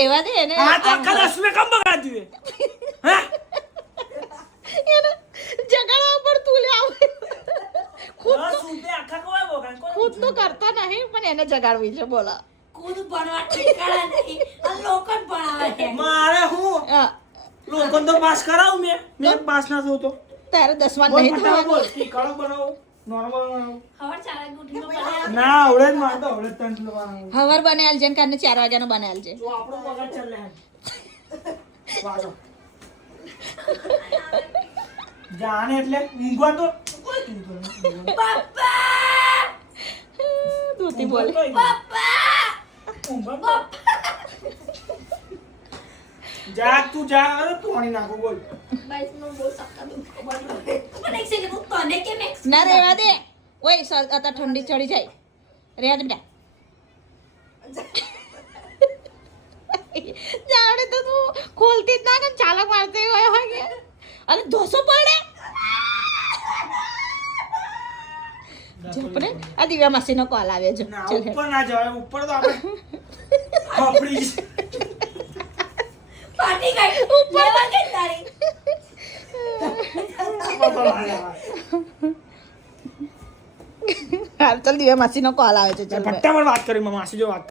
રેવા દે એને આ તો આખા 10 में कम बगा दिए हैं એને જગાડવા પર તું લે આવે ખુદ બસ ઉતે આખા કોઈ બોગા ખુદ તો કરતા નહીં પણ એને જગાડવી છે બોલા ખુદ ભણવા ઠીકાણા નહીં આ લોકો જ ભણાવે છે મારે હું હા લોકોને તો પાસ કરાવું મેં પાસ ના થયો તો તારે 10માં બોલ નહીં ફટાફટ બોલ થવાનું કી કડક બનાવો નોર્મલ બનાવો ખબર ચાલે ગુઠીનો બનાવ્યો ના આવડે જ મારતો આવડે જ તંત બનાવો હવાર બનાવેલ છે ને કારણે 4 વાગ્યાનો બનાવેલ છે જો આપણો પગાર ચાલે વાજો જાણે એટલે ઊંઘવા તો કોઈ પપ્પા દૂધી બોલે પપ્પા જાગ તું જા અરે તોણી નાખો બોલ બાઈસ નો બહુ સક્કા દુખો બન મને એક સેકન્ડ હું તને કેમ એક્સ ના રેવા દે ઓય અત્યારે ઠંડી ચડી જાય રેવા દે બેટા જાવડે તો તું ખોલતી જ ના કે ચાલક મારતી હોય કે અરે ધોસો પડે જપરે આ દિવ્યા માસીનો કોલ આવ્યો છે ના ચાલ ઉપર ના જવાય ઉપર તો આપણે ખપડી પાટી ગઈ ઉપર ગઈ તારી હાલ ચાલ દિવ્યા માસીનો કોલ આવે છે ચાલ ફટાફટ વાત કરી માસી જો વાત